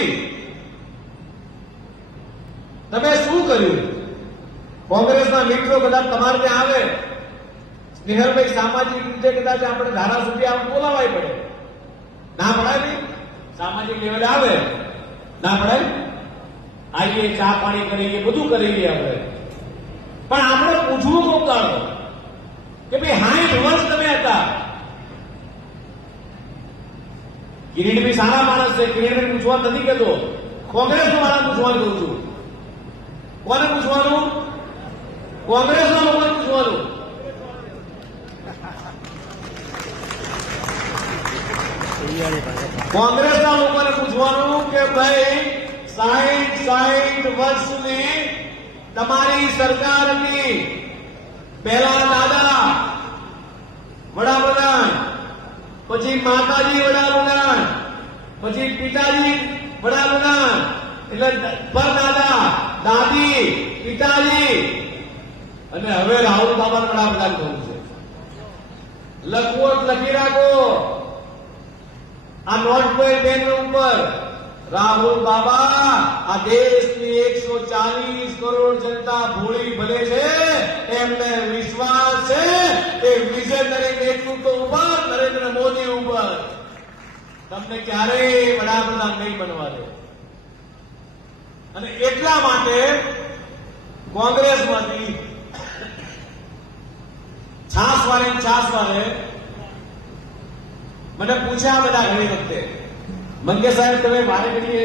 સુધી તમે શું કર્યું? કોંગ્રેસના મિત્રો કદાચ તમારે ત્યાં આવે, સ્નેહલભાઈ સામાજિક રીતે કદાચ આપણે ધારાસભ્ય આમ બોલાવાય પડે, ના પડાય નહીં? સામાજિક લેવલે આવે, ના પડાય? આવીએ, ચા પાણી કરીએ, બધું કરીએ આપણે, પણ આપણે પૂછવું કોક કાઢો કે ભાઈ 60 વર્ષ તમે હતા. કિરીટભાઈ સારા માણસ છે, કિરીટભાઈ પૂછવા નથી કહેતો, કોંગ્રેસના માણસ પૂછવાનું કહું છું. કોને પૂછવાનું? કોંગ્રેસના લોકોને પૂછવાનું. કોંગ્રેસના લોકોને પૂછવાનું કે ભાઈ 60 વર્ષની તમારી સરકાર હતી. પહેલા દાદા વડાપ્રધાન, પછી માતાજી વડાપ્રધાન, પછી પિતાજી વડાપ્રધાન, એટલે પરદાદા, દાદી, પિતાજી, અને હવે રાહુલ બાબા વડાપ્રધાન થયું છે. લખવું લખી રાખો આ નોટપેડ બેંક ઉપર. રાહુલ બાબા આ દેશની 140 કરોડ જનતા ભોળી ભલે છે, એમને વિશ્વાસ છે કે વિઝનરી નેતૃત્વ ઉપર, નરેન્દ્ર મોદી ઉપર તમને ક્યારેય વડાપ્રધાન નહીં બનવા દે. અને એટલા માટે કોંગ્રેસમાંથી છાસવારે મને પૂછ્યા બધા ઘણી વખતે, મંગે સાહેબ તમે મારે કરીએ